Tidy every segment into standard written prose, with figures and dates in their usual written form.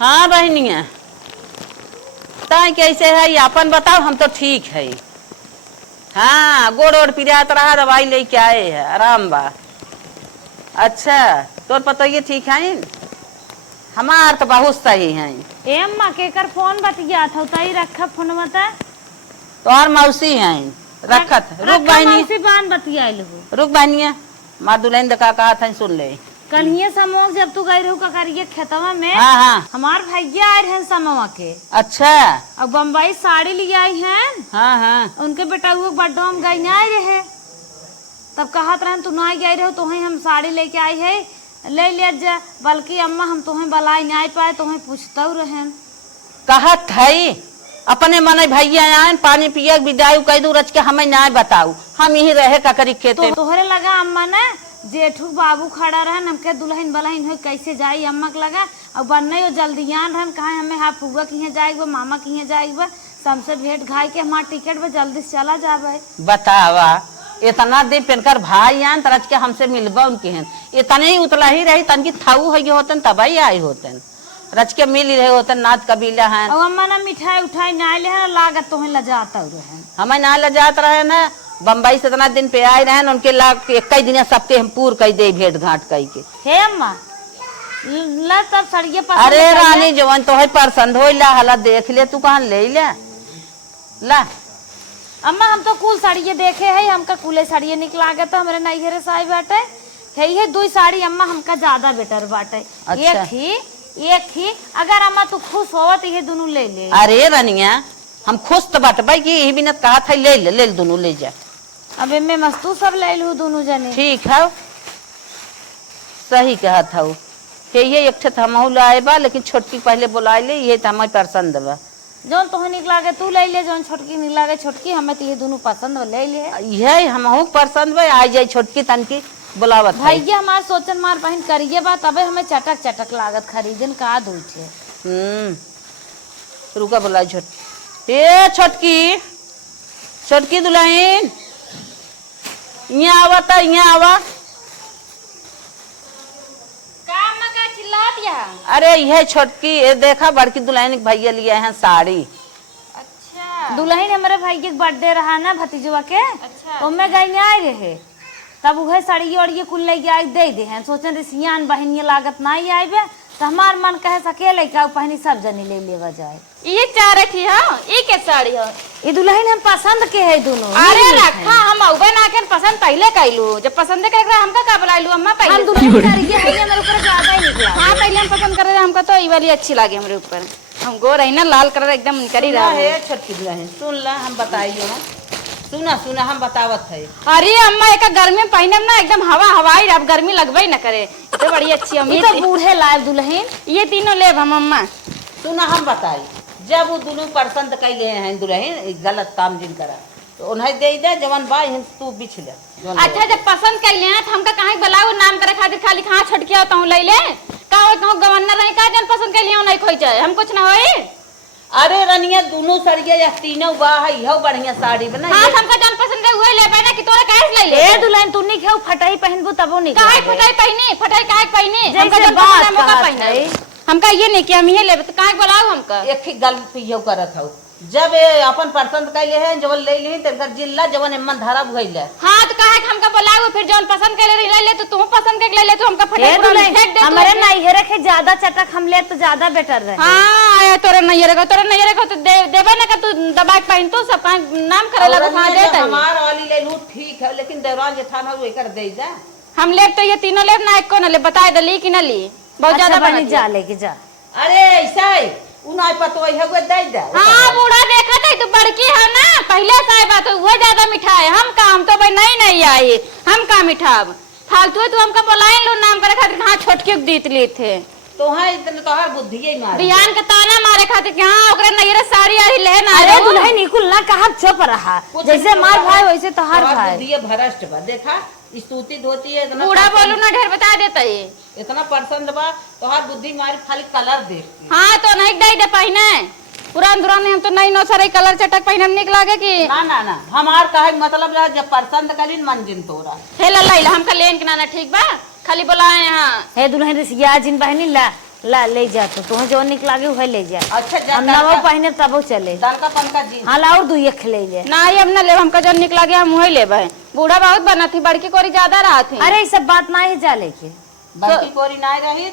हाँ बहनिया, ताई कैसे है अपन बताओ। हम तो ठीक है। हाँ, गोड़ ओड़ पिरात रहा, दवाई लेके आए है, आराम बा। अच्छा, तोर पता ये ठीक है? हमार तो बहुत सही है। ए अम्मा केकर फोन बतिया था ताई रखा फोन मत तोहर मौसी है रखत। रुक बहनी, मौसी बान बतिया रुक बहनिया, माँ दुल्हन का कहा था सुन ले। कल ही समोग जब तू गई रहू करिए खेतवा में। हाँ हाँ, हमार भैया आए हैं समवा के। अच्छा, अब बम्बई साड़ी ले आई हैं। हाँ हाँ, उनके बेटा वो बर्थडे हम गई नहीं आए रहे, तब कहत रहे तू नहीं गई रहो, तुम्हें हम साड़ी लेके आई है, ले लिया जा। बल्कि अम्मा हम तुम्हें बलाई नहीं पाए, तुम्हें पूछता रहे। कहत है अपने मन भैया आए पानी पिए विदाई कह दू रच के हमें ना बताऊ, हम यही रहे ककरी खेते। तोहरे लगा अम्मा ने जेठू बाबू खड़ा रहे, हमके दुल्हन बलहन हो कैसे जाई अम्मा के लगा। और बनने हो जल्दियान रहे, कहा हमें हाँ फुआ किहे जाएगा, मामा किहे जाएगा, सबसे भेंट घाई के हमारा टिकट में जल्दी से चला जावे। बतावा इतना दिन पहनकर भाई आन तरच के हमसे मिलबा उनके हैं, इतने ही उतला ही रही तन की थाऊ है होतन तबाही आई होतन, रच के मिल रहे होतन नाथ कबीला है। और अम्मा ना मिठाई उठाई ना ले है, लागत तुम्हें लजाता रहे। हमें ना लजात रहे ना, बम्बई से इतना दिन पे आए रहे उनके लाग एक ही दिन सबके हम पूर कह दे भेंट घाट कह के। हे अम्मा ला तब सड़िए पसंद। अरे रानी जवन तो है पसंद हो ला, हला देख ले तू कहाँ ले ला। अम्मा हम तो कुल साड़िये देखे है, हमका कुले साड़िये निकला गए तो हमारे नैहरे साई बाटे है दो साड़ी अम्मा हमका ज्यादा बेटर बाटे। अच्छा। एक ही अगर अम्मा तू खुश हो तो ये दोनों ले ले। अरे रनिया हम खुश तो बटबाई की यही बिना कहा था ले दोनों ले जा। अब इनमें मस्तू सब ले लू दोनों जने। ठीक है, सही कहा था ये एक ठे हमहू लाए बा, लेकिन छोटकी पहले बुला ले, ये तो हमें पसंद बा। जौन तुम्हें निकला गए तू ले ले, जौन छोटकी निकला गए छोटकी, हमें तो ये दोनों पसंद ले ले। ये हमहू पसंद बा, आ जाए छोटकी तनकी बुलावत भैया हमार सोचन मार बहन करिए बात, अबे हमें चटक चटक लागत खरीदन का दूचे। रुका बुलाई ए छोटकी दुल्हन यहाँ आवा था, यहाँ आवा। अरे यह छोटकी ये देखा बड़की दुल्हन भैया लिए हैं साड़ी। अच्छा। दुल्हन हमारे भाई के बर्थडे रहा ना भतीजवा के। अच्छा। तो मैं गई आए रहे, तब वह साड़ी और ये कुल लेके दे हैं, सोचे रिसियान बहनिया लागत नहीं आए तो हमार मन कहे सके लड़का पहनी सब जनी ले लेवा जाए। ये चाह रखी है, ये के साड़ी है? ये दुल्हन हम पसंद के है दोनों। अरे रखा हम उबे ना के पसंद पहले कैलू, जब पसंद करे हमका का बुलाइलू अम्मा पहले। हम दुल्हन करिए है मेरे ऊपर ज्यादा ही निकला। हां पहले हम पसंद करे हमका तो ये वाली अच्छी लागे हमरे ऊपर। हम गोर है ना लाल कलर एकदम करी रहा है। छोटकी दुल्हन सुन ला, हम बताइयो ना, सुना हम बतावत है। अरे अम्मा एक गर्मी में पहनम ना एकदम हवा हवाई, अब गर्मी लगबई ना करे, तो बड़ी अच्छी अम्मा। ये तो बूढ़े लाल दुल्हन, ये तीनों लेब हम अम्मा। सुना हम बताई, जब वो दोनों पसंद कैले हैं दुल्हन गलत काम जिन करा तो उन्हें दे दे जवन बाई तू बिछ ले। अच्छा जब पसंद कैले हैं तो हमका काहे बुलाओ नाम करे खातिर, खाली कहां छटके होता हूं ले ले का कहूं गवर्नर रहे का जन पसंद कैलियो नहीं खोई जाए, हम कुछ ना होई। अरे रनिया दोनों सड़िया या तीनों बा है, यहो बढ़िया साड़ी बना। हां हमका जन पसंद है वही ले पाए ना कि तोरे काहे ले ले। ए दुल्हन तू नहीं खेऊ फटाई पहनबू तबो नहीं काहे फटाई पहनी, फटाई काहे पहनी, हमका जैसे जन बात पसंद है मौका पहना। हमका ये नहीं कि हम ये लेब तो काहे बुलाओ हमका। एक ही गलती यो करत हूं, जब ये अपन पसंद कैले हैं जवन ले ली तेकर जिल्ला जवन मन धारा भइले। हां तो काहे हमका बुलाओ, फिर जवन पसंद कैले ले ले तो तू पसंद के ले ले तो हमका फटाई फेंक दे। हमारे नहीं रखे ज्यादा चटक हम ले तो ज्यादा बेटर रहे। हां तोरे नहीं रहेगा तो देबे ना का तू दबा के पहन तो सब नाम करे लगा हां दे दे। हमार वाली ले लू ठीक है, लेकिन देवरान जेठान हो एकर दे जा। हम लेब तो ये तीनों लेब ना, एक को ना ले, बता दे ली कि ना ली, बहुत ज्यादा बनी जा लेके जा। अरे ऐसा है उनाई पतोई है वो दे दे। हां बूढ़ा देखा था तू बड़की है ना, पहले साई बात वो ज्यादा मिठाई हम काम तो भाई नहीं आई, हम का मिठाब फालतू तू हमका बुलाए लो नाम करे खातिर, हां छोटकी दीत ली थे तो हां इतने तोहार बुद्धि ही मार बियान के ताना मारे खातिर कि हां ओकरे नैरे साड़ी आरी ले ना। अरे दुल्हन निकुल ना कहा चुप रहा, जैसे मार भाई वैसे तोहार भाई। बुद्धि भ्रष्ट बा, देखा स्तुति होती है इतना बूढ़ा बोलू ना ढेर बता देता है, इतना पसंद बा तोहार बुद्धि मारी खाली कलर देखती। हां तो नहीं दे दे पहने पुरान दुरान हम तो नहीं नो सारे कलर चटक पहने निक लागे कि ना हमार काहे मतलब ला जब पसंद कलिन मन जिन तोरा हे लल्ला हमका लेन के ना ठीक बा, खाली बुलाए हां। हे दुल्हन रिसिया जिन बहनी ला ला ले जा तो तुम्हें जो निक लागे वह ले जा। अच्छा जा हम नवा पहने तब चले। दानका पनका जी हाँ लाओ दू एक ले ले। नहीं अब ना ले, हमका जो निकला गया हम वही लेबे। बूढ़ा बहुत बना थी, बड़की कोरी ज्यादा रहा थी। अरे ये सब बात ना है जा लेके। बड़की कोरी ना रही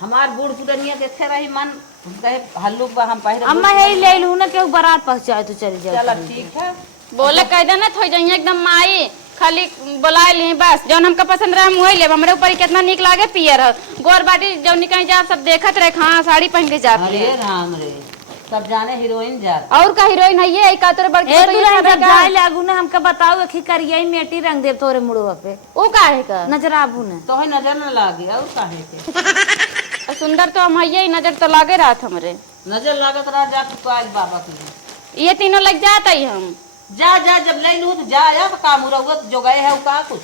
हमार बूढ़ पुरनिया देखे रही मन कहे हल्लुक बा हम पहिरे। अम्मा है ले लू ना के बारात पहुंचाए तो चली जाओ। चलो ठीक है। बोले कह देना थोड़ी जाइए एकदम माई खाली बुलाए ली बस जौन हमका पसंद रहा हम वही लेब। हमरे ऊपर कितना निक लागे पियर है गोर बाटी जब निकल जा सब देखत रहे। हाँ साड़ी पहन के जा अरे राम रे सब जाने हीरोइन जा और का हीरोइन है ये का तोरे बड़की ए दुल्हन जब जाए लागू ना हमका बताओ कि करिया मेटी रंग दे तोरे मुड़वा पे। वो का है का नजर आबू ना तो है नजर न लागे और काहे के सुंदर तो हम है नजर तो लागे रहा हमरे नजर लागत रहा जा पायल बाबा के ये तीनों लग जाता ही हम जा जा जब ले लू तो जा या तो काम रहुआ जो गए है का कुछ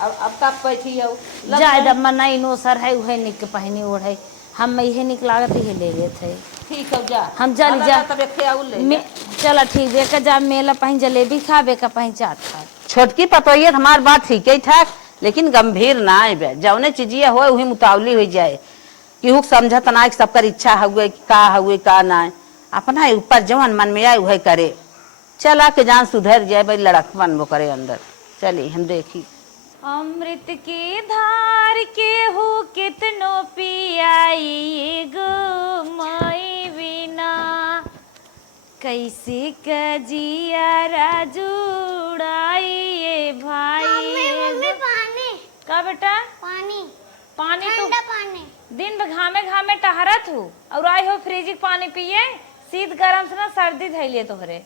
अब तक बैठी है जाए दब मना इनो सर है उहे निक पहनी ओढ़े हम इहे निक लागत ही ले लेते। ठीक है जा हम चल जा तब एक आउ ले चला ठीक है का जा मेला पहन जलेबी खाबे का पहन चाट खा। छोटकी पतोइए हमार बात ठीक ही ठाक लेकिन गंभीर ना आए जौने चीजिए हो वही मुतावली हो जाए कि समझत ना सबकर इच्छा हुए का ना अपना ऊपर जवन मन में आए वह करे। चला के जान सुधर जाए भाई लड़कपन वो करे अंदर। चली हम देखी अमृत की धार के हो कितनो पियाई गो माई बिना कैसे कजिया राजुड़ाई ये भाई। मम्मी पानी का बेटा पानी पानी तो ठंडा पानी दिन में घामे घामे टहरत हूँ और आई हो फ्रिज पानी पिए शीत गरम से ना सर्दी धैलिए तोहरे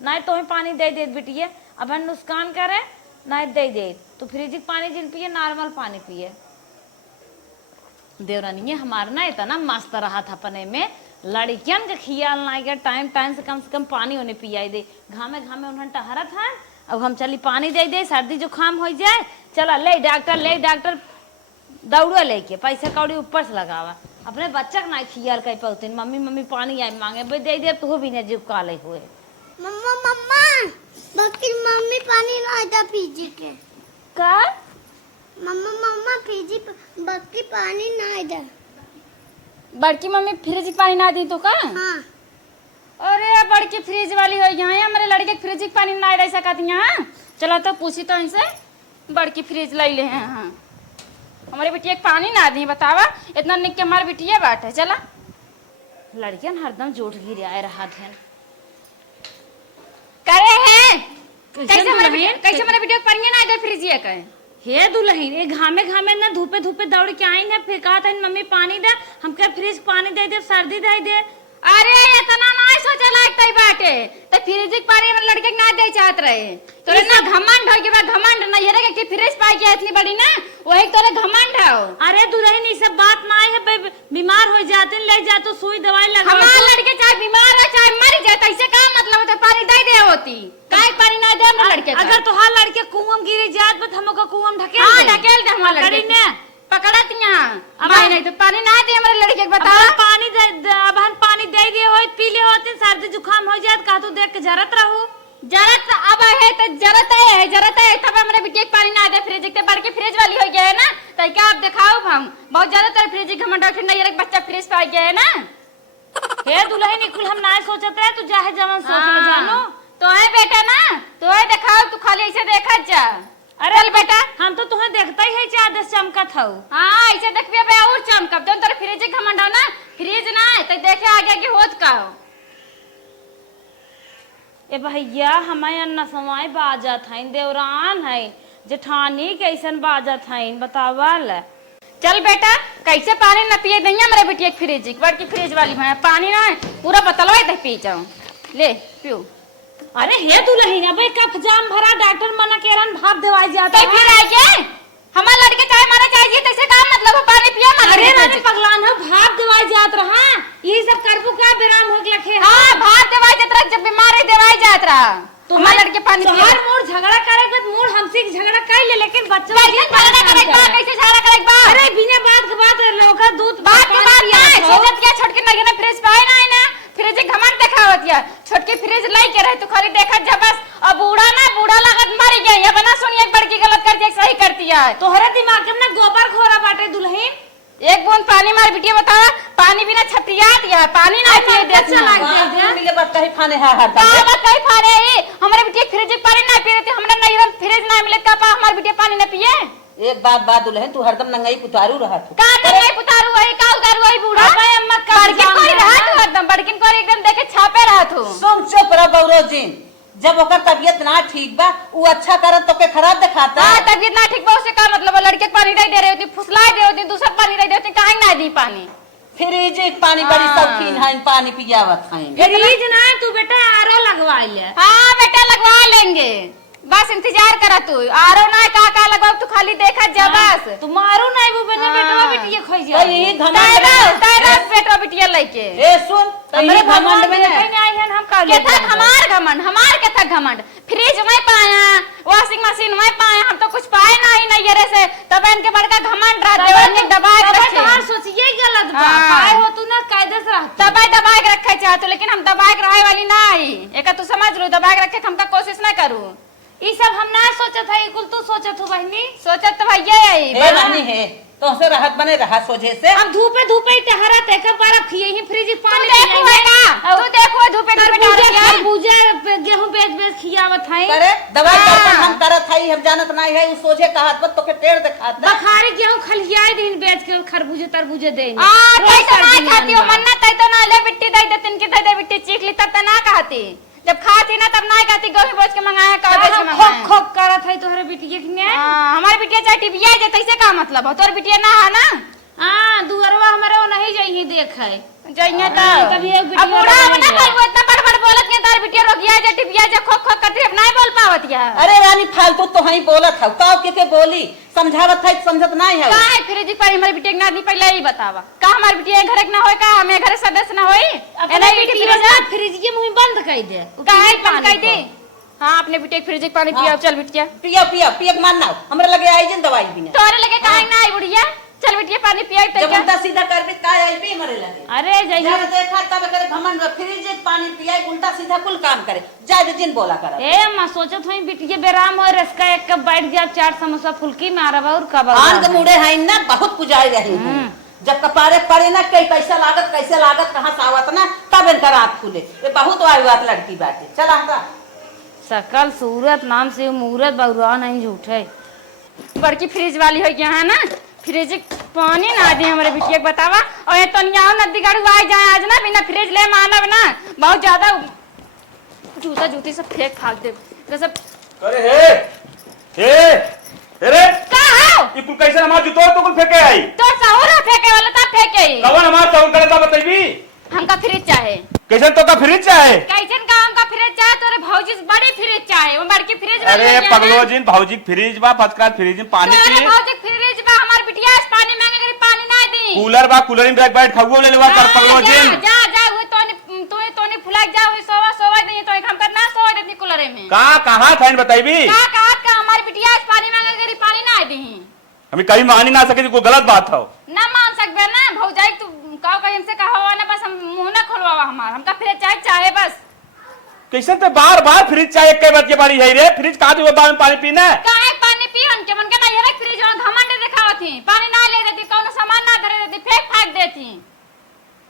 ना तो पानी दे दे बिटिए अब हम नुकसान करे ना दे दे तो फ्रिज पानी जिन पिए नॉर्मल पानी पिए। देवरानी हमारा ना इतना मस्त रहा था अपने में लड़कियन के खियाल ना गया टाइम टाइम से कम पानी उन्हें पियाई दे घामे घामे उन्हें टहरत है। अब हम चली पानी दे दे सर्दी जुकाम हो जाए चला ले डॉक्टर दौड़ो लेके पैसा कौड़ी ऊपर से लगावा अपने बच्चा के ना खियाल कह पाते मम्मी पानी आई मांगे भाई दे दे तो भी नहीं जुका ले हुए। मम्मा बल्कि मम्मी पानी ना आता पीजी के का मम्मा पीजी बल्कि पानी ना आता बड़की मम्मी फ्रिज पानी ना दी तो का। हाँ अरे बड़की फ्रिज वाली हो यहाँ हमारे लड़के फ्रिज पानी ना रह सकती यहाँ। चलो तो पूछी तो इनसे बड़की फ्रिज ले ले हैं। हाँ हमारे बिटिया पानी ना दी बतावा इतना निक के हमारे बिटिया बाट है। चला लड़कियन हरदम जोट गिर आए रहा थे करे हैं कैसे हमारे बिटिया पानी ना दे फ्रिज ये कहे हे दुल्हन ये घामे घामे ना धूपे दौड़ के आई ना फिर कहा था मम्मी पानी दे हम क्या फ्रिज पानी दे दे सर्दी दे। अरे इतना ना सोचा लायक तई बाटे तो फ्रिज पानी में लड़के ना दे चाहत रहे तोरे ना घमंड हो के बा घमंड ना ये रे कि फ्रिज पाई के इतनी बड़ी ना वही तोरे घमंड हो। अरे दुल्हन ये सब बात ना है बीमार हो जाते ले जा तो सुई दवाई लगा हमारे लड़के चाहे बीमार हो चाहे मर जाए ऐसे का मतलब होता पानी दे दे होती काय पानी ना दे हम लड़के अगर तो हां लड़के कुआं गिरे जात बत हमको कुआं ढकेल हां ढकेल दे हमारे लड़के ने पकड़त यहां अब नहीं तो पानी ना दे हमारे लड़के के बता पानी अब हम पानी दे दिए हो पी ले होते सर्दी जुकाम हो जात का तू देख के जरत रहू जरत अब है तो जरत है तब हमारे बिटिया पानी ना दे फ्रिज के बड़के फ्रिज वाली हो गया है ना तो क्या आप दिखाओ हम बहुत ज्यादा तर फ्रिज घमंड ठंडा ये बच्चा फ्रिज पाई गया है ना। हे दुल्हन कुल हम ना सोचत रहे तू चाहे जवन सोच ले जानो तो है बेटा ना तो है दिखाओ तू खाली ऐसे देखत जा। अरे बेटा हम तो तुम्हें देखता ही है चादर चमकत हूँ। हाँ ऐसे देखबे बे और चमकब तो तेरे फ्रिज घमंड हो ना फ्रिज ना तो देखे आगे की होत का हो। ए भैया हमारे अन्ना समय बाजा था देवरान है जेठानी कैसन बाजा था बतावल। चल बेटा कैसे पानी न पिए नहीं हमारे बेटी फ्रिज बड़की फ्रिज वाली है पानी ना पूरा बतलवा दे पी जाओ ले पियो। अरे हे दुल्हन अब कफ जाम भरा डॉक्टर मना केरन भाप दवाई जाता है फिर आके हमारे लड़के चाहे मारा चाहिए तो इससे का मतलब पानी पिया मत। अरे मैंने पगलान हो भाप दवाई जात रहा यही सब करबू का विराम हो गया खे। हां भाप दवाई जात रहा जब बीमार है दवाई जात रहा तो हमारे लड़के पानी पिया हर मूड झगड़ा करेगा मूड हमसे झगड़ा कर ले लेकिन बच्चों कैसे झगड़ा करेगा कैसे झगड़ा करेगा। अरे बिना बात के बात लौका दूध बात के बात ना सोचत क्या छोटके नहीं ना फ्रिज पाए ना फ्रिज घमंड दिखावत या छोटके फ्रिज लाई के रहे तो खाली देखत जा बस। अब बूढ़ा लागत मर गया ये बना सुनिए बड़की गलत कर दिया सही करती है तोहरे दिमाग में ना गोबर खोरा बाटे दुल्हन एक बूंद पानी हमारी बिटिया बतावा पानी बिना छपिया दिया पानी ना पिए अच्छा देखना लगता है मिले बात कहीं खाने है हर का बात कहीं फारे है हमारे बिटिया फ्रिज के पानी ना पिए थे हमरा नहीं फ्रिज ना मिले का पा हमारी बिटिया पानी ना पिए एक बात दुल्हन तू हरदम नंगाई पुतारू रहा तू का नहीं पुतारू वही का उतारू वही बूढ़ा अबे अम्मा का बड़किन कोई रहा तू एकदम बड़किन कोई एकदम देखे छापे रहा तू सुन चुप रह बौरो जी जब ओकर तबियत ना ठीक बा वो अच्छा करत तो के खराब दिखाता हां तबियत ना ठीक बा उससे का मतलब लड़के के पानी नहीं दे रहे होती फुसला दे होती दूसरा पानी नहीं दे होती काहे ना दी पानी फ्रिज एक पानी बड़ी शौकीन है पानी पियावत है फ्रिज ना तू बेटा आरो लगवा ले। हां बेटा लगवा लेंगे बस इंतजार करा तू आरो ना का लगवा तू खाली देखा जा बस तू मारू नहीं वो बने बेटा बिटिया खोई जा ये घमंड तेरा बेटा बिटिया लेके ए सुन हमरे ये भगवान घमंड में कहीं आई है हम का के था हमार के था घमंड फ्रिज में पाया वॉशिंग मशीन में पाया हम तो कुछ पाए ना ही नहीं रे से तब इनके बड़का घमंड रहा देवर ने दबा के रखे तोहार सोचिए गलत बा हाँ। पाए हो तू ना कायदे से रह दबा के रखे चाहते लेकिन हम दबा के रहे वाली ना आई एक तू समझ लो दबा के रखे हमका कोशिश ना करूं ई सब हम ना सोचत है कुल तू सोचत हो बहनी सोचत तो भैया आई ए रानी है तो से राहत बने रहा सोझे से अब धूपे टहरा ते का बर्फ खिए ही फ्रिज पानी देखो है ना तू देखो धूपे खरबूजा गेहूं बेच खियावत है करे दवाई करतन हम करत हई हम जानत नहीं है उ सोझे कहत बत तो के टेढ़ दिखात बखारी गेहूं खलियाए दिन बेच के खरबूजे तरबूजे दे आ तई तो ना खाती हो मन्ना तई तो ना ले बिट्टी दई दे तिनके दई दे बिट्टी चीख ली तब तो ना खाती जब खाती ना तब ना कहती गोभी बोझ के मंगाया का बेच के खोक मंगाया खोक करत है तोहरे बिटिया के ने हमारी बिटिया चाहे टिबिया जे तैसे का मतलब हो तोर बिटिया ना है ना हां दुअरवा हमरे वो नहीं जाई देख है जइया तभी एक बिटिया अब बूढ़ा बना भाई वो इतना बड़ बोलत के तार बिटिया रोकिया जे टिबिया जे खोक खोक करती अब नहीं बोल पावत या अरे रानी फालतू तो हई बोलत हौ का के बोली समझावत है समझत नहीं है काहे फ्रिज पर हमारी बिटिया के नादी पहले ही बतावा का हमारी बिटिया घर के ना होय का हमें घर सदस्य ना होई अपने बिटिया फ्रिज के मुंह बंद कर दे काहे बंद कर दे हां अपने बिटिया के फ्रिज के पानी पिया चल बिटिया पिया मानना हमरा लगे आई जन दवाई बिना तोरे लगे काहे ना आई बुढ़िया चल बिटिया पानी पिया जब उल्टा सीधा कर भी का आई भी मरे लगे अरे जाइए जब देखा तब करे घमंड फ्रिज पानी पिया उल्टा सीधा कुल काम करे जाय जिन बोला कर ए अम्मा सोचत हई बिटिया बेराम हो रसका एक कप बैठ जा 4 समोसा फुल्की मारब और कब आन के मुड़े है ना बहुत पुजाई रही हूं जब कपारे पड़े ना कई पैसा लागत कैसे लागत कहां से आवत ना तब इनका रात खुले ये बहुत आयुवात लड़की बाटे चल आता सकल सूरत नाम से मूरत बउरा नहीं झूठे बड़की फ्रिज वाली हो गया है ना फ्रिज पानी ना दी हमारे बिटिया के बतावा और ये तो नहीं नदी गाड़ी आ जाए आज ना बिना फ्रिज ले मानब ना बहुत ज्यादा जूता जूती सब फेंक फाक दे जैसे अरे हे अरे का हो ये कुल कैसे हमार जुतो तो कुल फेंके आई तो सहुरा फेंके वाला था फेंके कवन हमार साउंड करता बताइबी हमका फ्रिज चाहे कैसे तो का फ्रिज चाहे कैसन का हमका फ्रिज चाहे तोरे भौजी से बड़ी फ्रिज चाहे वो बड़की फ्रिज वाली अरे हो गया है। पगलोजिन भौजी फ्रिज बा फर्स्ट क्लास फ्रिज में पानी तोरे पी भौजी फ्रिज बा हमार बिटिया से पानी मांगे करे पानी ना दी कूलर बा कूलर में बैठ खागो ले लेवा कर पगलोजिन जा जा वो तोने फुलाक जा वो सोवा नहीं तो एक हम करना सोवा देती कूलर में कहां था इन बताइबी का का हमारी बिटिया से पानी मांगे करे पानी ना दी हमें कहीं मान ही ना सके कोई गलत बात हो ना मान सकबे ना भौजाई तू का हमसे कहो ना बस हम मुंह ना खोलवावा हमार हमका फ्रिज चाहे बस कैसे तो बार फ्रिज चाहिए कई बात के बारी है रे फ्रिज कहां दे बाद में पानी पीना काहे पानी पियन के मन के ना ये फ्रिज में घमंड दिखावती पानी ना ले देती कौनो सामान ना धरे देती फेंक फाक देती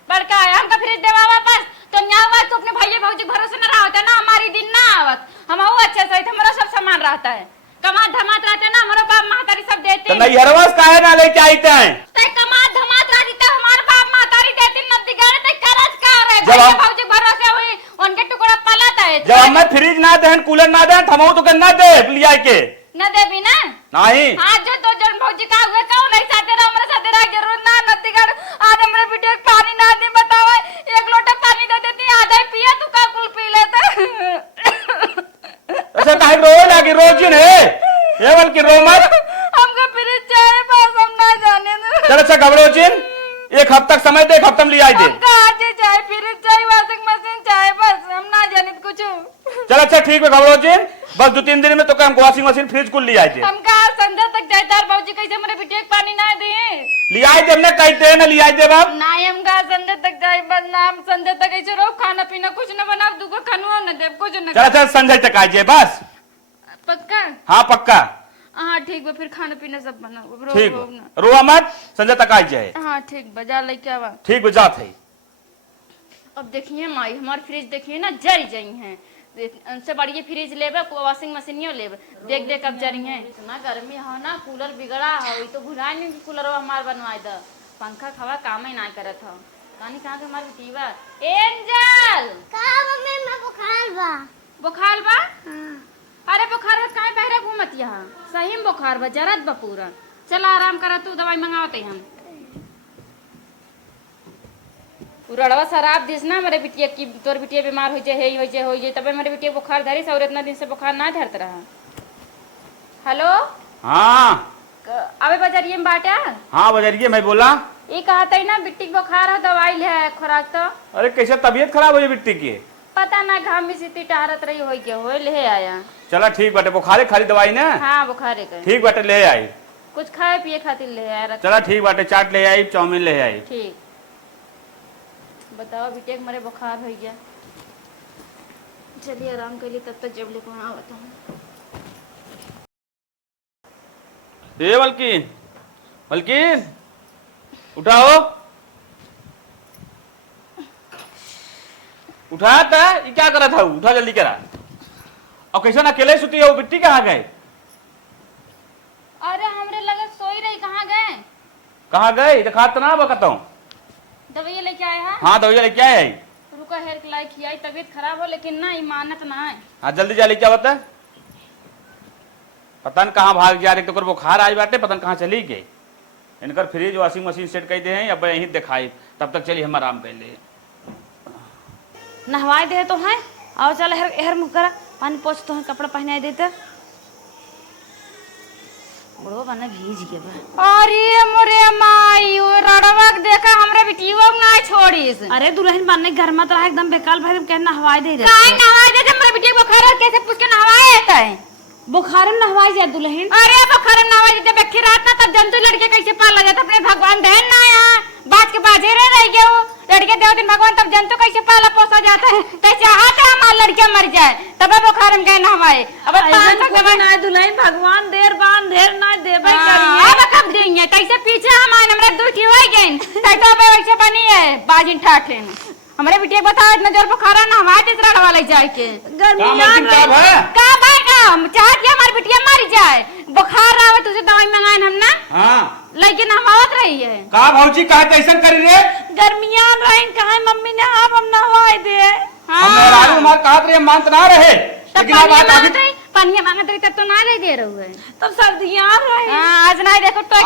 बड़का है हमका फ्रिज देवा वापस तो न्यावा तो अपने भैया भौजी भरोसे ना रहता ना हमारी दिन ना आवत हम वो अच्छे से हमारा सब सामान रहता है कमात धमात रहते ना हमारे बाप महतारी सब देते तो नहीं हरवस काहे ना लेके आईते हैं तय कमात धमात रहती तो हमारे बाप महतारी देती नदी गए तय करज का रहे जब भैया हम- भौजी भरोसे हुई उनके टुकड़ा पलत है जब हमें फ्रिज ना देन कूलर ना देन थमो तो ना दे लिया के न देबी ना नहीं आज जो तो जन भौजी का हुए कौन नहीं साथे रह हमारे साथे रह जरूर ना नदीगढ़ आज हमारे बेटे को पानी ना दे बताओ एक लोटा पानी दे देती आधा ही पिया तू का कुल पी लेता ऐसा काहे रो लगी रोजिन है ये बल्कि रो मत हमको फ्रिज चाहे बस हम ना जाने दो चल अच्छा घबरोजिन एक हफ्ता समय दे एक हफ्ता में लिया दे हमको आज चाहे फ्रिज चाहे वॉशिंग मशीन चाहे बस हम ना जाने कुछ चल अच्छा ठीक है घबरोजिन बस 2-3 दिन में तो हम वॉशिंग मशीन फ्रिज कुल लिया दे हम कहा संध्या तक जाए तार भौजी कैसे हमारे बेटे को पानी ना दे लिया दे हमने कहते हैं ना लिया दे बाप ना हम कहा संध्या तक जाए बस ना हम संध्या तक ऐसे रो खाना पीना कुछ ना बना दुगो खानुआ ना दे कुछ ना चल अच्छा संजय तक आ जाए बस पक्का हाँ पक्का हाँ ठीक बा, फिर खाना पीना सब बनाओ। ठीक बा, रोआ मत, संजय तक आई जाए। हाँ ठीक बा, जा लेके आवा। ठीक बा, जात है। अब देखिए माई, हमार फ्रिज देखिए ना जरी जाई हैं, उनसे बढ़िया फ्रिज लेबे, वॉशिंग मशीनियो लेबे, देख देख अब जरी हैं। इतना गर्मी हो ना, कूलर बिगड़ा हो, तो भुला नहीं कि कूलर हमार बनवाए द, पंखा खवा काम ही ना करत हो। कहानी कहाँ के हमार बेटीवा एंजल का मम्मी में बुखार बा। बुखार बा? अरे बुखार बा काहे बहरे घूमत यहाँ? सही में बुखार बा, जरत बा पूरा। चल आराम कर, तू दवाई मंगावते हम। रड़वा शराब दिस ना मेरे बिटिया की, तोर बिटिया बीमार हो जाए तबे मेरे बिटिया बुखार धरी से, और इतना दिन से बुखार ना धरत रहा। हेलो हाँ अबे बाजारिये में बाटा? हाँ बाजारिये मैं बोला। ये कहते ना बिट्टी बुखार हो, दवाई ले खुराक तो। अरे कैसे तबीयत खराब हो बिट्टी की? पता ना, घाम में सीती टहरत रही हो क्या हो, ले आया। चला ठीक बाटे, बुखारे खाली दवाई ना? हाँ बुखारे का। ठीक बाटे, ले आई। कुछ खाए पिए खातिर ले आया। चला ठीक बाटे, चाट ले आई, चाउमीन ले आई। ठीक। बताओ बिटिया मेरे बुखार हो गया, चलिए आराम कर लिए, तब तक जब लेकर वहाँ आता हूँ। ए मलकिन, मलकिन उठाओ, उठा था, ये क्या करा था? उठा जल्दी करा। और कैसे ना अकेले सुती है? वो बिट्टी कहाँ गए? अरे हमरे लगे सोई रही, कहाँ गए? कहाँ गए? दिखा तो ना बताता हूँ। दवाई लेके आए हैं? हाँ दवाई लेके आए। रुका हेयर के लायक खियाई, तबीयत खराब हो लेकिन ना इमानत ना है। हाँ जल्दी जा, क्या बता? पता न कहाँ भाग जा रहे, तो बुखार आई बाटे, पता न कहाँ चली गई। इनकर फ्रिज वॉशिंग मशीन सेट कर दे हैं, अब यहीं दिखाई, तब तक चलिए हम आराम कर ले। नहवाए दे तो है, आओ चल हेर मुँह करा, पानी पोछ तो है, कपड़ा पहनाए देते। बड़ो बना भीज गया बा। अरे मोरे माई, वो रड़वा के देखा हमरे बिटिया ना छोड़ीस। अरे दुल्हन बनने घर में तो एकदम बेकार भाई, कहना नहवाए दे। काहे नहवाए दे? हमरे बिटिया बुखार कैसे पूछ के नहवाए आता है? बुखार में नहवाई जा दुल्हन? अरे बुखार में नहवाई दे, बेखी रात ना तब जंतु लड़के कैसे पाला जाता? अपने भगवान देन ना यहाँ बात के बाजे रह गए वो लड़के देव दिन भगवान, तब जंतु कैसे पाला पोसा जाता है? कैसे हाथ हमारा लड़कियां मर जाए तब बुखार में गए नहवाए? अब ना दुल्हन भगवान देर बांध देर ना देबे करिए। अब कब देंगे? कैसे पीछे हमारे हमरा दुखी हो गए, कैसे अब वैसे बनी है बाजिन ठाठे। हमरे बिटिया बता, इतना जोर बुखार ना हमारे तीसरा वाले जाए के का भाई काम चाहत हमारी बिटिया मर जाए, बुखार आवे तुझे दवाई मंगाए हम ना। हाँ लेकिन हम आवत रही है का भौजी, कहा कैसन करी रे? गर्मियां रही कहा मम्मी ने आप हम नहवाए दे। हमारे कहा रहे मानत ना रहे, लेकिन पानी मांगत रही तब तो ना ले दे रहे है, तब सर्दियां रही। आज ना देखो तो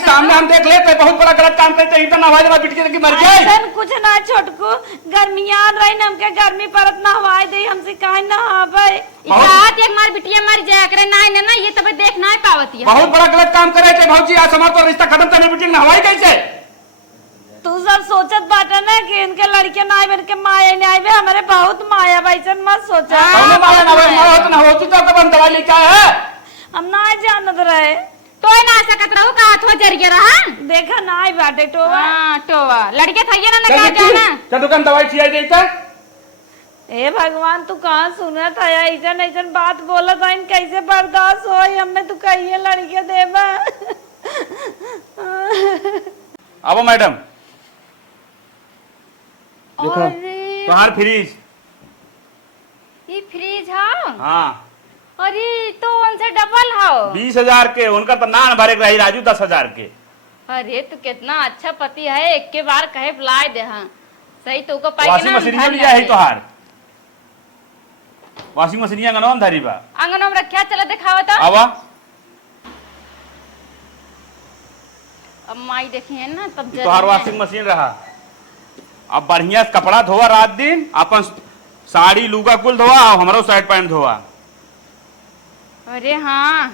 सामने हम देख लेते, बहुत बड़ा गलत काम करते, इतना नहवाए बिटिया की मर जाए। कुछ ना छोटको, गर्मियां रही हमके गर्मी परत नहवाए दे, हमसे कहे नहावे। हमारी बिटिया मर जाए करे ना ना, ये तब देख ना पावती है। बहुत बड़ा गलत काम करे थे भौजी, आज हमारा तो रिश्ता खत्म था, बिटिया नहवाई कैसे? तू सब सोचत बाटे ना कि इनके लड़के ना आए, इनके माया नहीं आए, हमारे बहुत माया वैसन मत सोचा। दवाई लेके आए है, हम ना जानत रहे तो ना सकत रहू का हाथ जरिए रहा, देखा ना आई बाटे टोवा। टोवा लड़के थइए ना का जाना, चल दुकान दवाई खिलाई देता। ए भगवान तू कहाँ सुनत है? ऐसन ऐसन बात बोलत है, कैसे बर्दाश्त हो? हमें तू कहिए लड़के देबा। अब मैडम देखो अरे तुम्हार फ्रिज, ये फ्रिज है? हाँ अरे तो उनसे डबल हो। 20,000 के, उनका तो नान भरे रही राजू 10,000 के। अरे तो कितना अच्छा पति है, एक के बार कहे बुलाए दे। हाँ सही, तो को पाई वॉशिंग मशीन में लिया है तोहार, वॉशिंग मशीन का नाम धरी बा, आंगन में रखा, चला दिखावा तो। आवा अब माई देखिए ना तब तोहार वॉशिंग मशीन रहा। अब बढ़िया से कपड़ा धोआ रात दिन, अपन साड़ी लुगा कुल धोआ, हमारो शर्ट पैंट धोआ। अरे हाँ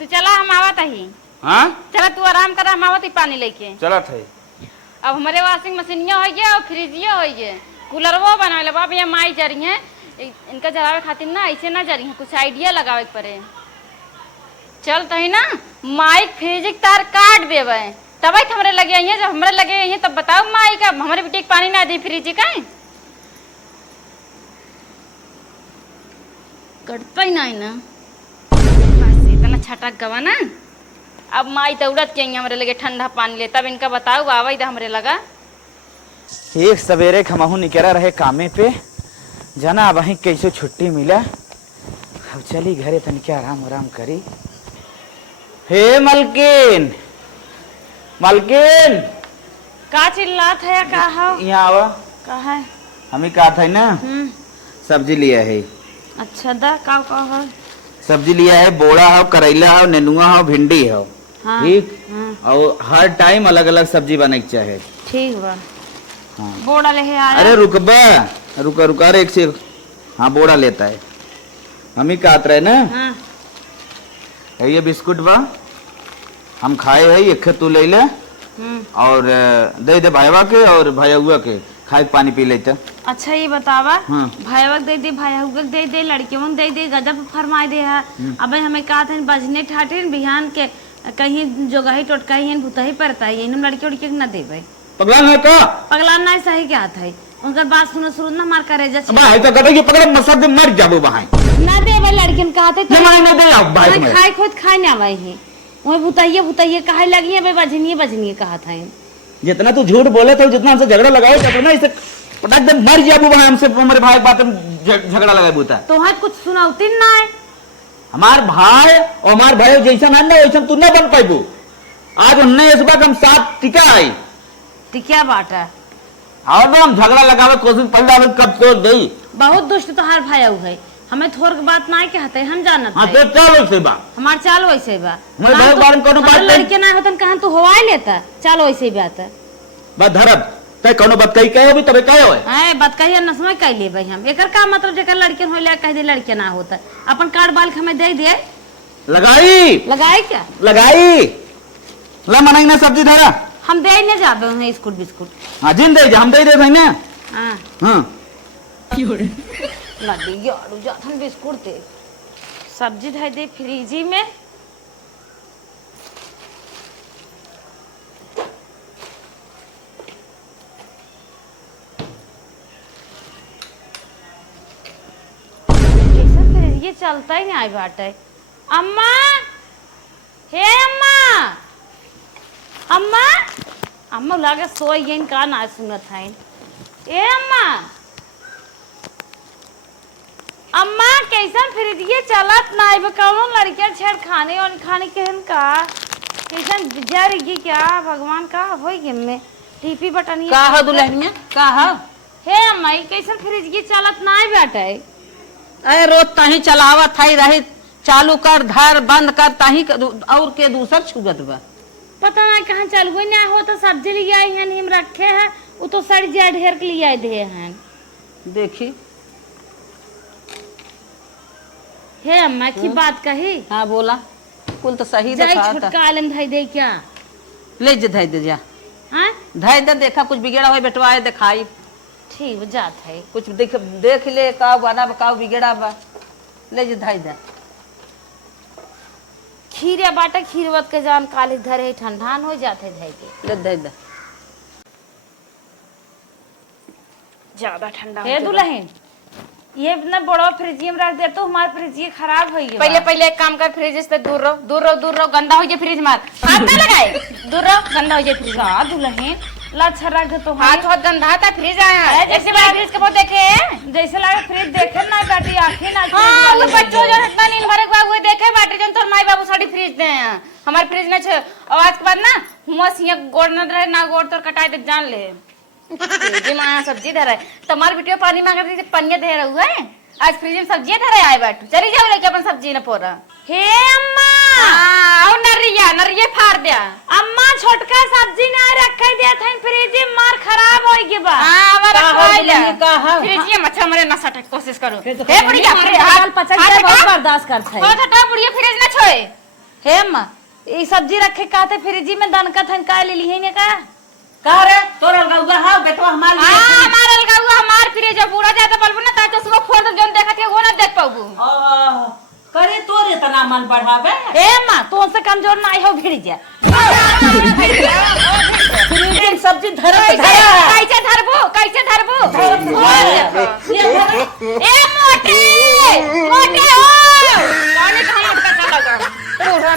तो चला हम आवत ही। हाँ चला तू आराम कर, हम आवत ही पानी लेके। चलत है। अब हमारे वॉशिंग मशीनिया हो गया और फ्रिजिया हो गया, कूलरवो बना ले बाप, ये माई जा रही है, इनका जलावे खातिर ना ऐसे ना जा रही है, कुछ आइडिया लगावे पड़े। चल तही ना माइक फ्रिज तार काट देवे, तब हमरे लगे हैं, जब हमरे लगे हैं तब बताओ माई का हमारे बेटी पानी ना दी फ्रिज का कटता ही नहीं ना, बस इतना छटक गवा ना। अब माई दौड़त के हमरे लगे ठंडा पानी ले, तब इनका बताओ आवा इधर हमरे लगा। एक सवेरे खमाहू निकरा रहे कामे पे, जना वही कैसे छुट्टी मिला। अब चली घरे तनिक आराम आराम करी। हे मलकिन, मलकिन का चिल्लात है का हो? यहाँ आवा। का है? हमें कहा था ना सब्जी लिया है। अच्छा दा का हो? सब्जी लिया है, बोड़ा हो, करेला हो, नेनुआ हो, भिंडी हो। हाँ, ठीक। और हर टाइम अलग अलग सब्जी बने के चाहे। ठीक बा। हाँ। बोड़ा ले आया। अरे रुकबा, रुका रुका, अरे एक से। हाँ बोड़ा लेता है। हम ही काट रहे ना। हाँ। ये बिस्कुट बा, हम खाए है, एक तू ले ले और दे दे भाईवा के और भैया के खाए पानी पी लेता। अच्छा ये बतावा, हाँ। भाईवा दे दे, भैया दे दे, लड़कियों दे दे, गजब फरमाए दे है। अब हमें कहा था बजने ठाटे बिहान के कहीं जोगाही टोटका ही भूतही पड़ता है, इन लड़की उड़की न देवे। पगला है का? पगला नहीं सही क्या था, उनका बात सुनो शुरू ना मार करे जा। भाई तो कहते कि पगला मसद मर जाबो भाई। ना देवे लड़किन कहते तो ना दे अब भाई में। खाए खुद खाए ना भाई है। वो भूतइये कहे लगी है, बजनिए कहा था। जितना तू झूठ बोले थे, जितना हमसे झगड़ा लगाए थे ना, इसे पटक दे मर जाबो भाई। हमसे हमारे भाई बात में झगड़ा लगाए बूता। तो है कुछ सुनाउती ना है। हमार भाई और हमार भाई जैसा ना वैसा तू ना बन पाइबू। आज उन्हें इस बार हम साथ टिका आई। टिकिया बाटा और हम झगड़ा लगावे कोशिश पहले कब को दे। बहुत दुष्ट तो हर भाई है, हमें थोर के बात ना कहते हम जानत हां है। तो चलो से बा हमार चाल वैसे बा। मैं भाई बारे में कोनो बात लड़के ना होतन कहां तू हवाई लेता, चाल वैसे ही बात है। बा धरब तय कोनो बात कही कहे अभी तबे कहे होए। है बात कहिए न समझ कह ले भाई हम। एकर का मतलब जेकर लड़के होले कह दे लड़के ना होता, अपन कार्ड बाल के हमें दे दे। लगाई लगाए क्या? लगाई ला मनाई ना सब्जी धरा। हम दे नहीं जाबे हैं स्कूट बिस्कुट। हां जिन दे हम दे भाई ना। हां हां ना दे यार जात हम बिस्कुट दे। सब्जी धर दे फ्रिजी में। ये चलता ही नहीं आई बाटे। अम्मा, हे अम्मा, अम्मा, अम्मा लागे सोई गई का ना सुनत है। ए अम्मा, अम्मा कैसन फ्रिज ये चलत ना आई कौनो लड़कियां छेड़ खाने और खाने केहन का कैसन जरगी क्या भगवान का होई गेम में टीपी बटन का हो दुल्हनिया का हो? हे अम्मा ये कैसन फ्रिज ये चलत ना आई बाटे। अरे रोज तही चलावत है रही, चालू कर धर बंद कर तही और के दूसर छुगत बा। पता नहीं कहाँ चल गई ना हो तो सब्जी ले आई हैं हम रखे हैं, वो तो सड़ जा ढेर के लिए दे हैं। देखी हे अम्मा की बात कही। हाँ बोला, कुल तो सही जाई दिखा छोटका आलम धई दे क्या? ले जे धई दे जा। हाँ धई दे, देखा कुछ बिगड़ा हो बेटवाए दिखाई। ठीक जात है। कुछ देख ले का बना का बिगड़ा बा, ले जे धई दे। खीरे बाटा खीरवत के जान काली धरे ठंडान हो जाते धई के। ले धई दे। ज्यादा ठंडा हे दुल्हन ये ना बड़ा फ्रिज में रख दे तो हमारे फ्रिज ये खराब हो गया। पहले एक काम कर, फ्रिज से दूर रहो, गंदा हो जाए फ्रिज मत हाथ ना लगाए। दूर रहो, गंदा हो जाए फ्रिज। हां दुल्हन लच्छा रख दे तो हाथ बहुत गंदा था, फ्रिज आया जैसे भाई फ्रिज के बहुत देखे जैसे लगे फ्रिज देखे ना बाटी आंखें ना। हां वो बच्चों जो इतना नींद भरे हुए देखे बाटी जन तोर माई बाबू साड़ी फ्रिज दे हैं हमार फ्रिज ना छ। और आज के बाद ना हुआ सिया गोड़ न रहे ना गोड़ तोर कटाई दे जान ले। जी मां सब्जी धरे तुम्हार बिटिया पानी मांग रही थी, पनिया दे रहा है आज फ्रिज में सब्जी धरे आए बैठू चली जाओ लेके अपन सब्जी न पोरा। हे अम्मा हां और नरिया फाड़ दिया। अम्मा छोटका सब्जी ना रखे दिया था फ्रिज में मार खराब हो गई बा। हां हमारा खाइला का हो? फ्रिज में मच्छा मरे ना सटे कोशिश करो। हे बुढ़िया हाल पचक जाए बहुत बर्दाश्त करत है। ओ हटा बुढ़िया फ्रिज ना छोए। हे अम्मा ये सब्जी रखे काते फ्रिज में दनका थनका ले ली है ने का? का रे तोरा गौगा हां बेटवा हमार लिए। हां हमार अलगावा हमार फ्रिज बूढ़ा जाता बलबू ना ता सुबह फोड़ दे जन देखत है वो ना देख पाऊगू। करे तोरे तना मन बढ़ावे। हे अम्मा तो से कमजोर ना हो भिड़ जा। फ्रिज में सब्जी धरे कैसे धरबो ए मोटे हो पानी कहां अटका लगा।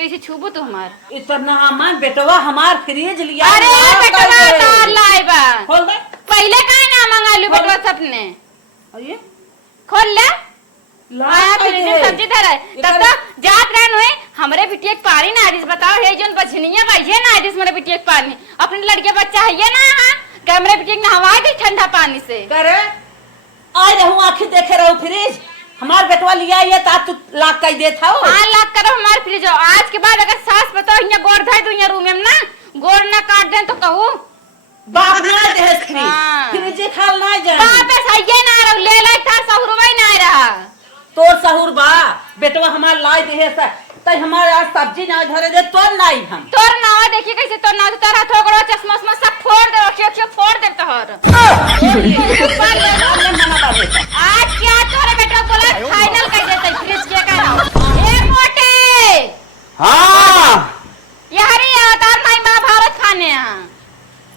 कैसे छूबू तू हमार? इतना हमार बेटवा हमार फ्रिज लिया। अरे बेटवा तार लाइबा। खोल दे। पहले काहे ना मंगालू बेटवा सपने? अये खोल ले। आया ला फ्रिज में सब्जी धरा है। तब तो जात रहन हुए हमरे बिटिया के पानी ना आदिस बताओ हे जोन बछनिया बाइजे ना आदिस मेरे बिटिया के पानी। अपने लड़के बच्चा है ये ना हां कैमरे बिटिया के नहवा दे ठंडा पानी से। करे आय रहूं आंखें देखे रहूं फ्रिज हमार बेटवा लिया ये ता तू लाख कह देत हो। हां लाख करो हमार फ्रिज। आज के बाद अगर सास बताओ यहाँ गोड़ धाय दू यहाँ रूम में ना गोड़ ना काट दे तो कहूं बाप ना दे फ्रिज। हाँ। फ्रिज खाल ना जाए। बाप सही ना रह ले ले था सहुरवा ना रहा। तोर सहूर बा बेटवा हमार लाई दे है तई हमारे आज सब्जी ना धरे दे तो नहीं हम तोर नावा देखी कैसे तोर नाव तारा थोकड़ो चश्मा उस्मा सब फोड़ दे अखियो फोड़ दे तोहर। आज क्या तोरे बेटा बोला फाइनल कर देते फ्रिज के का ए मोटे। हाँ यारी तार माई महाभारत खाने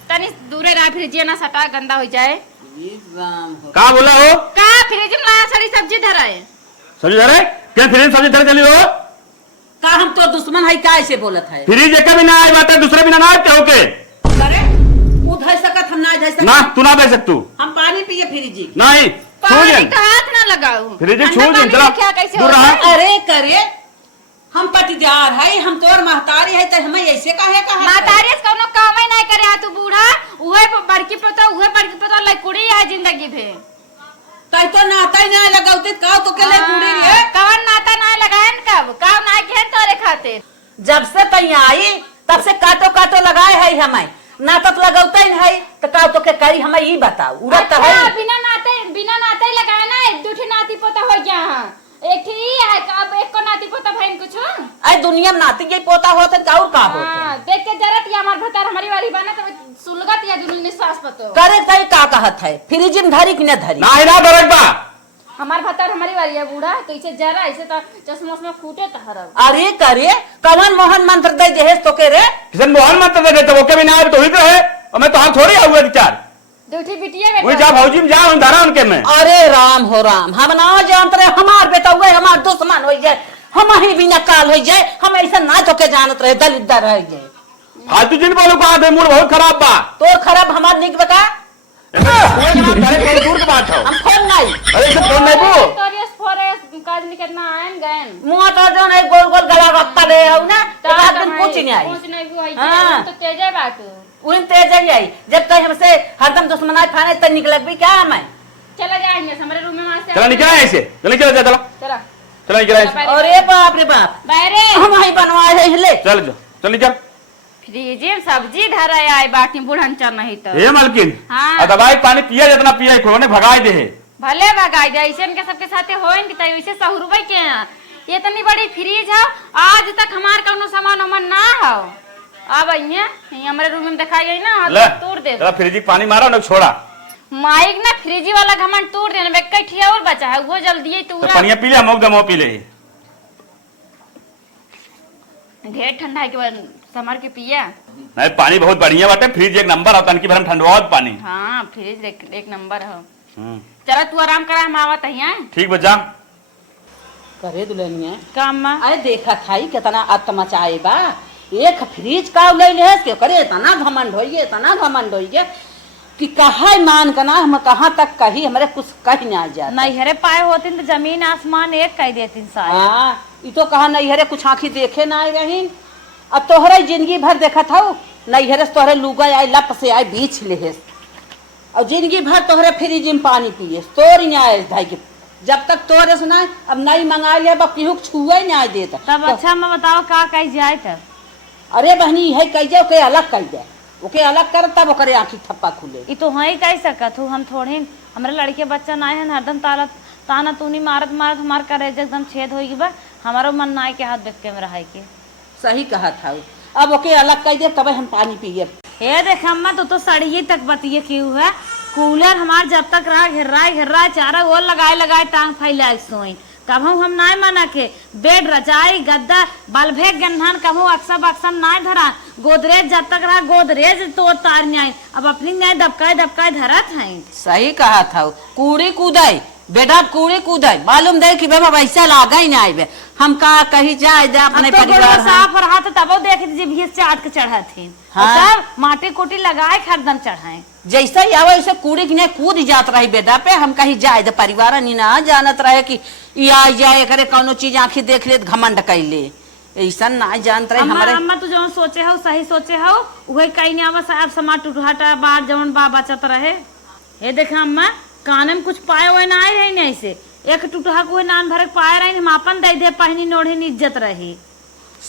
तनी दूरे रह फ्रिज ना सटा गंदा हो जाए। का बोला हो? का फ्रिज में लाया सारी सब्जी धराए सब्जी धरे क्या फ्रिज सब्जी धरे चली हो? का हम तो दुश्मन है का ऐसे बोलत है? फ्रिज एक भी ना आए बात है दूसरे भी ना आए क्या हो के? अरे उधर सकत हम ना सकत ना तू ना बह सकतू हम पानी पिए फ्रिज नहीं पानी का हाथ ना लगाओ फ्रिज छू दिन चला क्या कैसे दूर होता रहा। अरे करे हम पटीदार है हम तोर महतारी है त हमें ऐसे काहे कहा मातारी से कोनो काम ही नहीं करे तू बूढ़ा उहे बड़की पता लकुड़ी है जिंदगी भे तई तो नाता ही ना लगाउते का तो के ले पूरी रे कवन नाता ना लगाएन कब का ना घेन तोरे खातिर। जब से तई आई तब से काटो काटो लगाए है हमें नाता तो लगाउते ही है तो का तो के करी हमें ई बताओ उरत है बिना नाते लगाए ना एक दूठी नाती पोता हो गया हां एक ही है अब एक को नाती पोता भइन कुछ आई दुनिया में नाती के पोता होत का और का होत हां देख के जरत या हमार भतार हमारी वाली बना तो सुलगत या दुनु निश्वास पतो करे तई का कहत है फ्रिज में धरी कि न धरी ना ही ना दरक बा हमार भतार हमारी वाली है बूढ़ा तो इसे जरा ऐसे तो चश्मा में फूटे तहरब। अरे करे कवन मोहन मंत्र दे देहेस तो के रे किसन मोहन मत दे देते वो के भी ना आए तो ही तो है और मैं तो हां थोड़ी आऊंगा विचार दूठी बिटिया बेटा वही जा भौजी में जा उन धारा उनके में। अरे राम हो राम हम ना जानत रहे हमार बेटा हुए हमार दुश्मन हो जाए हम ही बिना काल हो जाए हम ऐसा ना तो के जानत रहे दलित रह जाए फालतू जिन बोलो का दे मूड बहुत खराब बा तो खराब हमार निक बका कोई ना करे दूर के बात हो। हम फोन नहीं अरे इसे फोन नहीं बो तोरियस फोरेस काज निकलना आयन गयन मुंह तो जो नहीं गोल गोल गला रखता रहे हो ना तो रात दिन पूछ नहीं आई पूछ नहीं हुई हाँ। तो तेजे बात उन तेज आई जब तक हमसे हरदम दुश्मनाई फाने तक निकल भी क्या मैं चला जाएंगे हमारे रूम में वहां से चला निकल ऐसे चल निकल जा चला चला चला निकल ऐसे अरे बाप रे बाप बाहरे हम ही बनवाए हैं ले चल जा चल निकल फ्रिज में सब्जी धरा आई बाटी बुढ़न चल नहीं तो हे मालकिन हाँ। दवाई पानी पिया जितना पिया कोने भगाई दे है भले भगाई दे ऐसे के सबके साथे होइन कि तई वैसे सहुरबई के यहाँ ये इतनी बड़ी फ्रिज है आज तक हमार कोनो सामान हमन ना हो अब आइए हमारे रूम में दिखाई गई ना ले तोड़ दे चला फ्रिज पानी मारा ना छोड़ा माइक ना फ्रिज वाला घमंड तोड़ देने में कई और बचा है वो जल्दी ही तो तूरा पानी पी ले मोग दमो पी ले ढेर ठंडा है कि वो समर के पिया नहीं पानी बहुत बढ़िया बाटे फ्रिज एक नंबर होता इनकी भरम ठंडवाओ पानी हाँ फ्रिज एक नंबर है चला तू आराम करा हम आवत है ठीक बच्चा करे दुल्हनिया काम में अरे देखा थाई कितना आत्मचाए बा एक फ्रिज का ले ले के करे इतना घमंड होइए कि कहा मान कना हम कहां तक कही हमरे कुछ कह ना जा नहीं हरे पाए होती तो जमीन आसमान एक कह देती सारे। हां ई तो कहा नहीं हरे कुछ आंखी देखे ना रही अब तोहरे जिंदगी भर देखा था नहीं हरे तोहरे लुगा आई लप से आई बीच ले और जिंदगी भर तोहरे फ्रिज में पानी पिए तोरी ना आए भाई के जब तक तोरे सुना अब नहीं मंगा ले अब केहू छुए ना देता तब अच्छा मैं बताओ का कह जाए तब। अरे बहनी है कह जाओ के अलग कह दे ओके अलग कर तब ओकरे आंखी थप्पा खुले ये तो है कह सकत हूँ हम थोड़े हमारे लड़के बच्चा ना है हरदम ताना तूनी मारत हमार करे एकदम छेद होगी बा हमारो मन ना के हाथ बेच के में रह के सही कहा था अब ओके अलग कह दे तब हम पानी पिए हे देख अम्मा तो सड़िए तक बतिए क्यों है कूलर हमार जब तक रहा घेर्रा चारा वो लगाए टांग फैलाए सोई कभू हम नाय मना के बेड रजाई गद्दा बल्भे गन्हान कभू अक्सर नाय धरा गोदरेज जब तक रहा गोदरेज तोड़ तार न्याय अब अपनी न्याय दबकाए धरत है। सही कहा था कूड़ी कूदाई बेटा कूड़े कूदे मालूम दे कि बाबा वैसा लागा ही नहीं बे हम का कहीं जाए दे अपने अब तो परिवार गोड़वा हैं। साफ रहा तो तब देख दीजिए भी चाट के चढ़ा थी हाँ। तब माटी कोटी लगाए हरदम चढ़ाए। जैसा ही आवे वैसे कूड़े की नहीं कूद जात रही बेटा पे हम कहीं जाए दे परिवार नहीं ना जानत रहे कि ई आ जाए करे कौनो चीज आंखी देख ले तो घमंड कैले ऐसा ना जानत रहे अम्मा हमारे अम्मा तू जौन सोचे हो सही सोचे हो वही कहीं नहीं आवा साहब समाज टूटहाटा बार जौन बा बचत रहे। हे देखा अम्मा काने में कुछ पाए हुए ना आए रहे नहीं से एक टूटहा को नान भर पाए रहे हम अपन दे दे पहनी नोढ़ी नी इज्जत रही।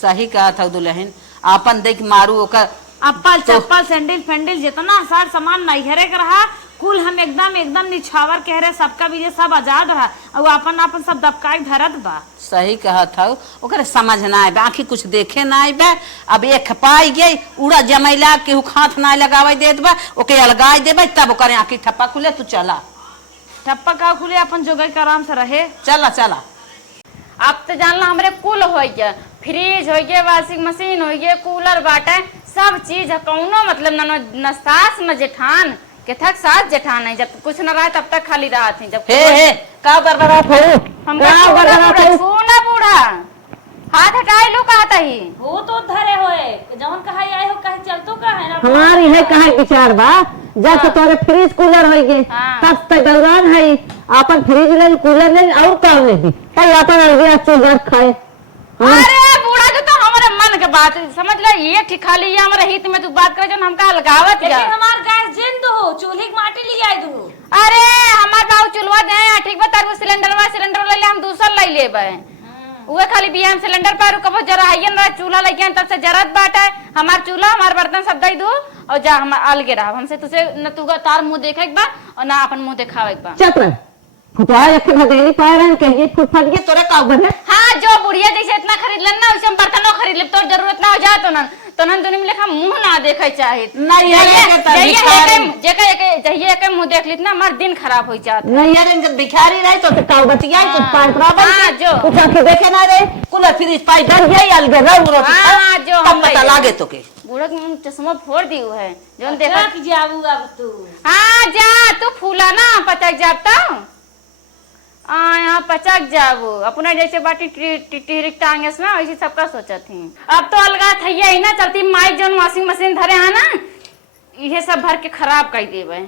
सही कहा था दुल्हन आपन देख मारू ओकर अप्पल चप्पल सैंडल फैंडल जितना सार सामान नैहरे के रहा कुल हम एकदम निछावर कह रहे सबका भी ये सब आजाद रहा और अपन अपन सब दबकाई धरत बा। सही कहा था ओकरे समझ ना आए आखी कुछ देखे ना आए अब एक पाई गई उड़ा जमैला केहू खाथ ना लगावे देत बा ओके अलगाई देबे तब ओकरे आंखी ठप्पा खुले तू चला ठप्पा का खुले अपन जोगई के आराम से रहे। चला चला अब तो जानला हमरे कुल हो गया फ्रिज हो गया वॉशिंग मशीन हो गया कूलर बाटे सब चीज है कौनो मतलब न सास न जेठान के थक सास जेठान है जब कुछ न रहा तब तक खाली रहा थी जब हे का बरबरात हो हम छूना बूढ़ा हाथ हटाए लो कहता ही वो तो धरे होए जवन कहा आए हो कहे चलतो का है ना हमारी है कहा विचार बा जब से तोरे फ्रिज कूलर हो गए हाँ। तब तक दौरान है अपन फ्रिज ले कूलर ले और काम नहीं कई अपन अलगिया चूल्हा खाए। अरे बूढ़ा जो हमारे मन के बात समझ ले ये ठीक खाली ये हमारे हित में तू बात करे जो हमका लगावत लेकिन या हमार गैस जिंद हो चूल्हे की माटी ले आई दू। अरे हमार बाबू चुलवा दे ठीक बा तारू सिलेंडर ले ले हम दूसरा ले लेबे उहे खाली बियान सिलेंडर पर कबो जरा आइए ना चूल्हा लगियन तब से जरत बाटे हमार चूल्हा हमार बर्तन सब दई दू और जा हम अलगे रह हमसे तुसे न तू तार मुंह देखे बा और ना अपन मुंह दिखावे बा। चुप रह फुटवा रखे भगेली पाए रहे कहिए फुट फट गए तोरे का बने। हाँ जो बुढ़िया जैसे इतना खरीद लेना वैसे हम बर्तनों खरीद ले तो जरूरत ना हो जाए तो नन दुनिया में लेखा मुंह ना देखे चाहे नहीं जहिए के मुंह देख ली ना हमार दिन खराब हो जाता। नहीं यार जब भिखारी रहे तो का बचिया कुछ पाए बराबर हाँ, जो कुछ आंखें देखे ना रहे कुल फ्रिज पाई डर गई अलगे रहो हाँ, जो तब पता लागे तो के बूढ़ा के मुंह चश्मा फोड़ दियो है जो देखा रख जाबू अब तू हाँ जा तू फूला ना पचक जाता यहाँ पचक जाबू अपना जैसे बाटी टिहरिक टांगे ना वैसे सबका सोचा थी। अब तो अलगा थैया ही ना चलती माइक जो वॉशिंग मशीन धरे है ना ये सब भर के खराब कर देवे।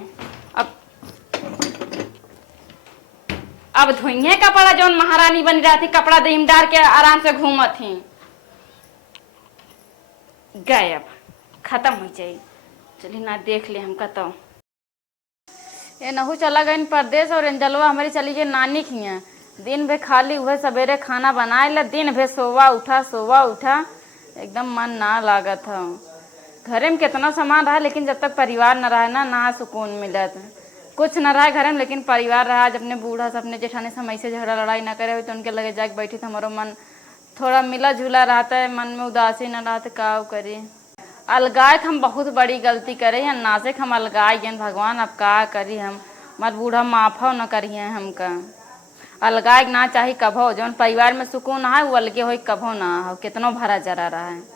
अब धोइए कपड़ा जो महारानी बन रही थी कपड़ा दहीम डार के आराम से घूमत थी गए अब खत्म हो जाये चलिए ना देख ले हमका तो ये नहू चला गए परदेश और एंजलवा हमारी चली गई नानी की यहाँ दिन भर खाली हुए सवेरे खाना बनाए ला दिन भर सोवा उठा एकदम मन ना लागत था। घरे में कितना सामान रहा लेकिन जब तक परिवार न रहा ना सुकून मिलत कुछ न रहा घर में लेकिन परिवार रहा जब अपने बूढ़ा से अपने जेठानी से से झगड़ा लड़ाई ना करे तो उनके लगे जाके बैठी तो हमारा मन थोड़ा मिला जुला रहता है मन में उदासी न रहता का करी अलगाए हम बहुत बड़ी गलती करे हैं नासे हम अलगाए गए भगवान अब का करी हम मत बूढ़ा माफा न करिए हमका अलगाए ना चाही कभो जौन परिवार में सुकून है वो अलगे हो कभो ना हो कितनो भरा जरा रहा है।